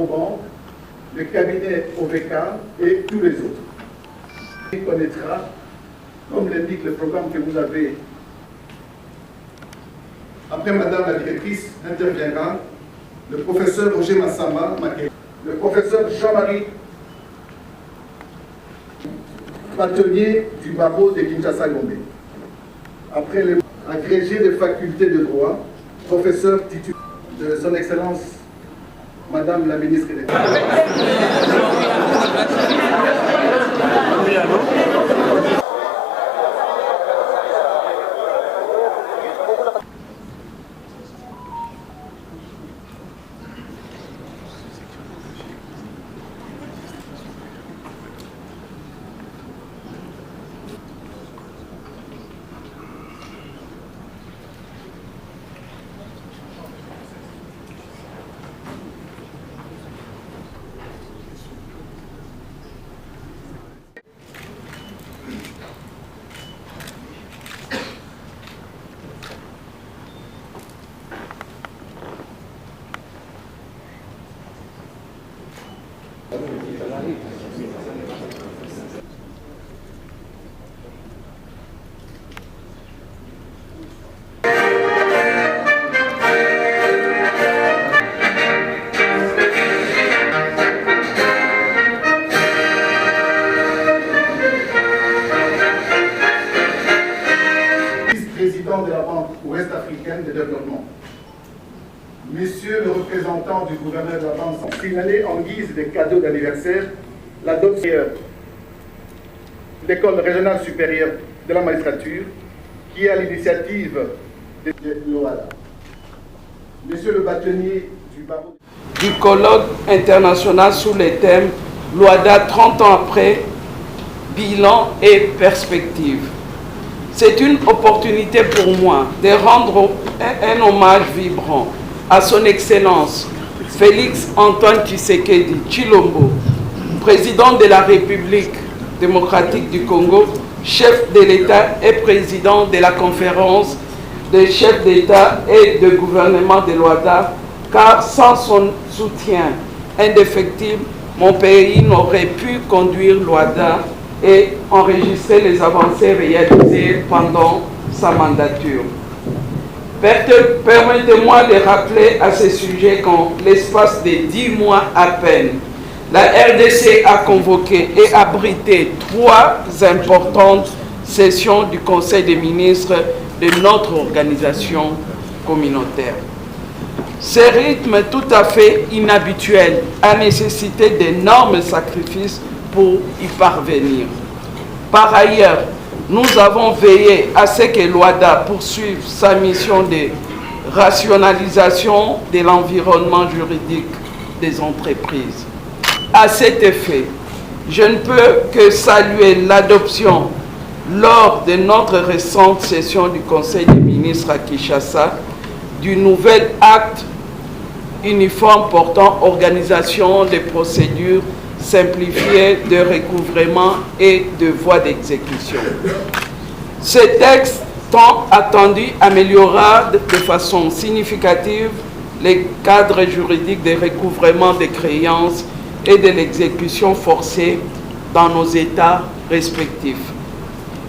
Afrobank, le cabinet OVK et tous les autres. Il connaîtra, comme l'indique le programme que vous avez. Après Madame la directrice interviendra le professeur Roger Massamba, le professeur Jean-Marie, bâtonnier du barreau de Kinshasa-Gombe. Après le agrégé de faculté de droit, professeur titulaire de son Excellence, Madame la ministre d'État. Vice-président de la Banque ouest-africaine de développement. Monsieur le représentant du gouverneur de la Banque, signalé en guise de cadeau d'anniversaire l'adoption de l'école régionale supérieure de la magistrature qui est à l'initiative de l'OADA. Monsieur le bâtonnier du barreau du colloque international sous les thèmes l'OADA 30 ans après, bilan et perspective. C'est une opportunité pour moi de rendre un hommage vibrant à son Excellence Félix Antoine Tshisekedi Tshilombo, président de la République démocratique du Congo, chef de l'État et président de la conférence des chefs d'État et de gouvernement de l'OADA, car sans son soutien indéfectible, mon pays n'aurait pu conduire l'OADA et enregistrer les avancées réalisées pendant sa mandature. Permettez-moi de rappeler à ce sujet qu'en l'espace de 10 mois à peine, la RDC a convoqué et abrité 3 importantes sessions du Conseil des ministres de notre organisation communautaire. Ce rythme tout à fait inhabituel a nécessité d'énormes sacrifices pour y parvenir. Par ailleurs, nous avons veillé à ce que l'OADA poursuive sa mission de rationalisation de l'environnement juridique des entreprises. À cet effet, je ne peux que saluer l'adoption lors de notre récente session du Conseil des ministres à Kinshasa du nouvel acte uniforme portant organisation des procédures simplifiées de recouvrement et de voies d'exécution. Ce texte tant attendu améliorera de façon significative les cadres juridiques de recouvrement des créances et de l'exécution forcée dans nos États respectifs.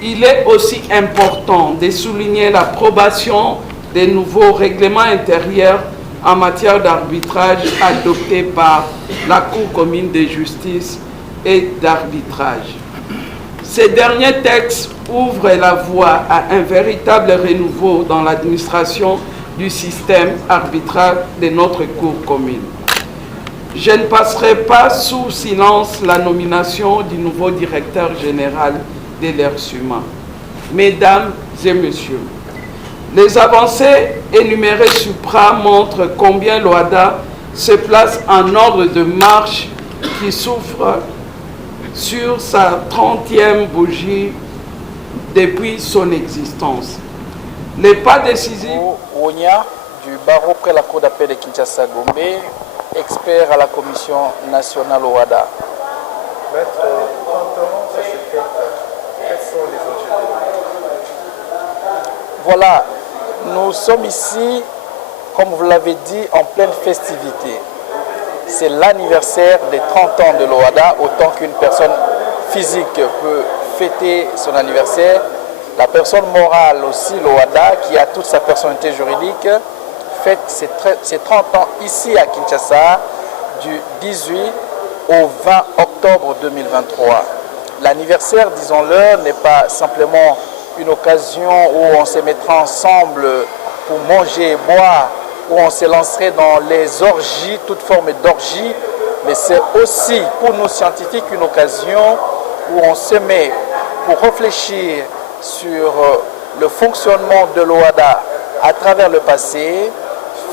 Il est aussi important de souligner l'approbation des nouveaux règlements intérieurs en matière d'arbitrage adoptés par la Cour commune de justice et d'arbitrage. Ces derniers textes ouvrent la voie à un véritable renouveau dans l'administration du système arbitral de notre Cour commune. Je ne passerai pas sous silence la nomination du nouveau directeur général des ressources humaines. Mesdames et messieurs, les avancées énumérées supra montrent combien l'OADA se place en ordre de marche qui souffre sur sa 30e bougie depuis son existence. Les pas décisifs. Wonia du barreau près la cour d'appel de Kinshasa-Gombe, expert à la commission nationale OADA. Maître, 30 ans, ça se fête. Quels sont les objectifs? Voilà, nous sommes ici, comme vous l'avez dit, en pleine festivité. c'est l'anniversaire des 30 ans de l'OHADA. Autant qu'une personne physique peut fêter son anniversaire, la personne morale aussi, l'OHADA, qui a toute sa personnalité juridique, fête ses 30 ans ici à Kinshasa du 18 au 20 octobre 2023. L'anniversaire, disons-le, n'est pas simplement une occasion où on se mettra ensemble pour manger et boire, où on se lancerait dans les orgies, toute forme d'orgie, mais c'est aussi pour nous scientifiques une occasion où on se met pour réfléchir sur le fonctionnement de l'OHADA à travers le passé,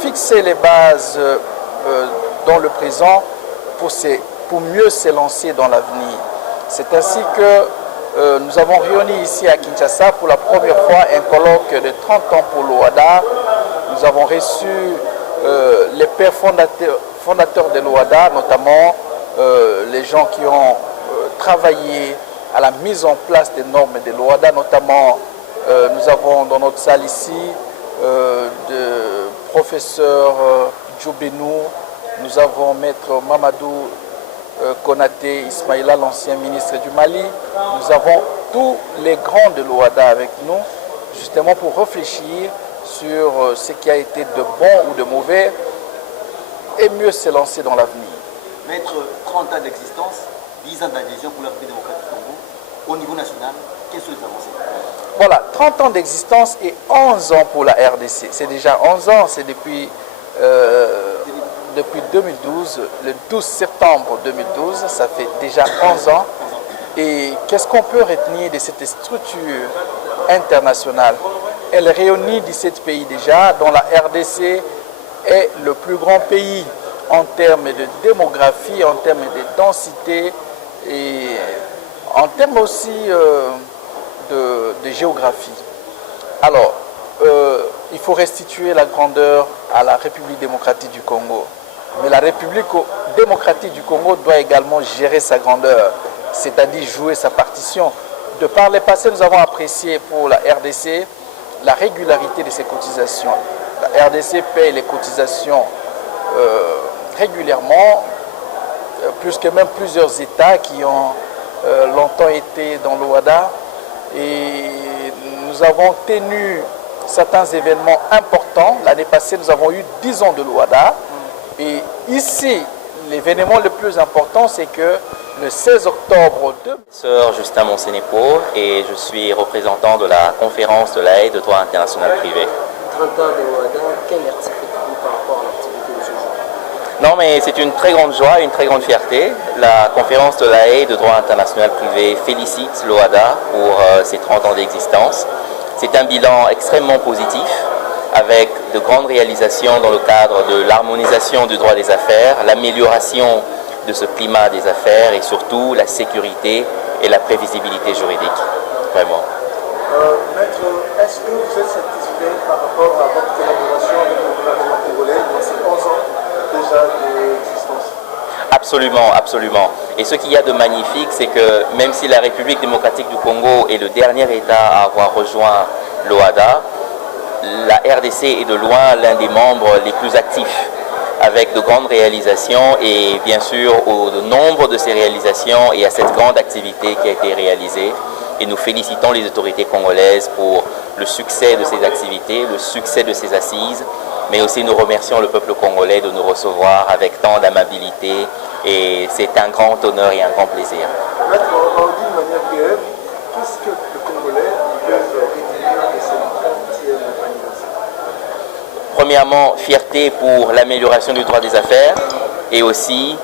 fixer les bases dans le présent pour mieux se lancer dans l'avenir. C'est ainsi que nous avons réuni ici à Kinshasa pour la première fois un colloque de 30 ans pour l'OHADA. Nous avons reçu les pères fondateurs de l'OHADA, notamment les gens qui ont travaillé à la mise en place des normes de l'OHADA, notamment nous avons dans notre salle ici de professeur Djobenou, nous avons maître Mamadou Konaté Ismaïla, l'ancien ministre du Mali. Nous avons tous les grands de l'OHADA avec nous, justement pour réfléchir sur ce qui a été de bon ou de mauvais et mieux se lancer dans l'avenir. Maître, 30 ans d'existence, 10 ans d'adhésion pour la République démocratique du Congo, au niveau national, quelles sont les avancées? Voilà, 30 ans d'existence et 11 ans pour la RDC. C'est déjà 11 ans, c'est depuis 2012, le 12 septembre 2012, ça fait déjà 11 ans. Et qu'est-ce qu'on peut retenir de cette structure internationale? Elle réunit 17 pays déjà, dont la RDC est le plus grand pays en termes de démographie, en termes de densité et en termes aussi de géographie. Alors, il faut restituer la grandeur à la République démocratique du Congo. Mais la République démocratique du Congo doit également gérer sa grandeur, c'est-à-dire jouer sa partition. De par le passé, nous avons apprécié pour la RDC la régularité de ses cotisations. La RDC paye les cotisations régulièrement, plus que même plusieurs États qui ont longtemps été dans l'OHADA. Et nous avons tenu certains événements importants. L'année passée, nous avons eu 10 ans de l'OHADA. Et ici, l'événement le plus important, c'est que le 16 octobre 2000... Professeur Justin Monsénépo et je suis représentant de la conférence de la Haye de droit international privé. 30 ans de l'OHADA, quelle certitude par rapport à l'activité de ce jour? Non, mais c'est une très grande joie, une très grande fierté. La conférence de la Haye de droit international privé félicite l'OHADA pour ses 30 ans d'existence. C'est un bilan extrêmement positif, avec de grandes réalisations dans le cadre de l'harmonisation du droit des affaires, l'amélioration de ce climat des affaires et surtout la sécurité et la prévisibilité juridique. Vraiment. Maître, est-ce que vous êtes satisfait par rapport à votre collaboration avec le gouvernement congolais dans ces 11 ans déjà d'existence? Absolument, absolument. Et ce qu'il y a de magnifique, c'est que même si la République démocratique du Congo est le dernier État à avoir rejoint l'OHADA, la RDC est de loin l'un des membres les plus actifs, avec de grandes réalisations et bien sûr au nombre de ces réalisations et à cette grande activité qui a été réalisée. Et nous félicitons les autorités congolaises pour le succès de ces activités, le succès de ces assises, mais aussi nous remercions le peuple congolais de nous recevoir avec tant d'amabilité et c'est un grand honneur et un grand plaisir. Maître, on dit de manière brève, qu'est-ce que le Congolais peut retenir de cette 30e anniversaire? Premièrement, fierté pour l'amélioration du droit des affaires et aussi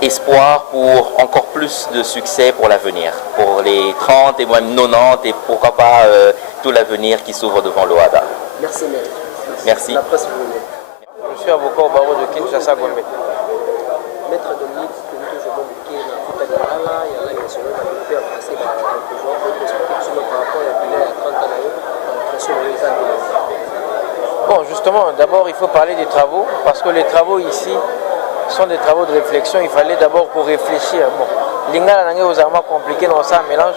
espoir pour encore plus de succès pour l'avenir, pour les 30 et même 90 et pourquoi pas tout l'avenir qui s'ouvre devant l'OHADA. Merci, maître. Merci. La presse vous voulez. Je suis avocat au barreau de Kinshasa Gombe. Maître Dominique, que nous devons bouquer dans toute la Galala, il y a la question de la passer par quelques jours pour expliquer sur le rapport et puis à 30 ans l'impression de l'état de l'homme. Bon, justement, d'abord il faut parler des travaux, parce que les travaux ici sont des travaux de réflexion. Il fallait d'abord pour réfléchir. Bon, l'ingala nange aux armes compliqué dans ça mélange.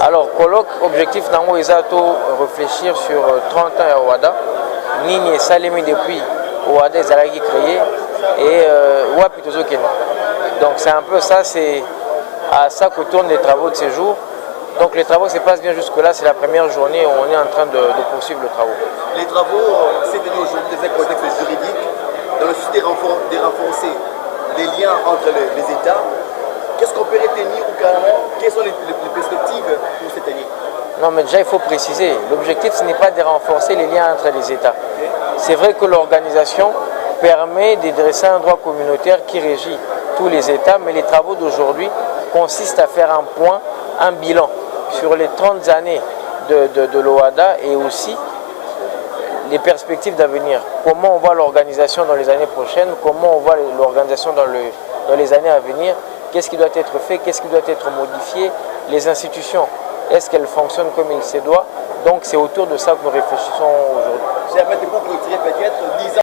Alors, colloque, objectif nango est à réfléchir sur 30 ans à OHADA. Nini et Salemi depuis OHADA Zalagi créé. et Wapi Tozokeno. Donc c'est un peu ça, c'est à ça que tournent les travaux de ces jours. Donc les travaux se passent bien jusque-là, c'est la première journée où on est en train de poursuivre les travaux. Les travaux, c'est tenu aujourd'hui dans un contexte juridique, dans le souci de renforcer les liens entre les États. Qu'est-ce qu'on peut retenir ou carrément, quelles sont les perspectives pour cette année? Non, mais déjà il faut préciser, l'objectif ce n'est pas de renforcer les liens entre les États. C'est vrai que l'organisation permet de dresser un droit communautaire qui régit tous les États, mais les travaux d'aujourd'hui consistent à faire un point, un bilan sur les 30 années de l'OHADA et aussi les perspectives d'avenir. Comment on voit l'organisation dans les années prochaines, comment on voit l'organisation dans les années à venir, qu'est-ce qui doit être fait, qu'est-ce qui doit être modifié, les institutions, est-ce qu'elles fonctionnent comme il se doit. Donc c'est autour de ça que nous réfléchissons aujourd'hui. J'ai un peu de pour retirer peut-être 10 ans.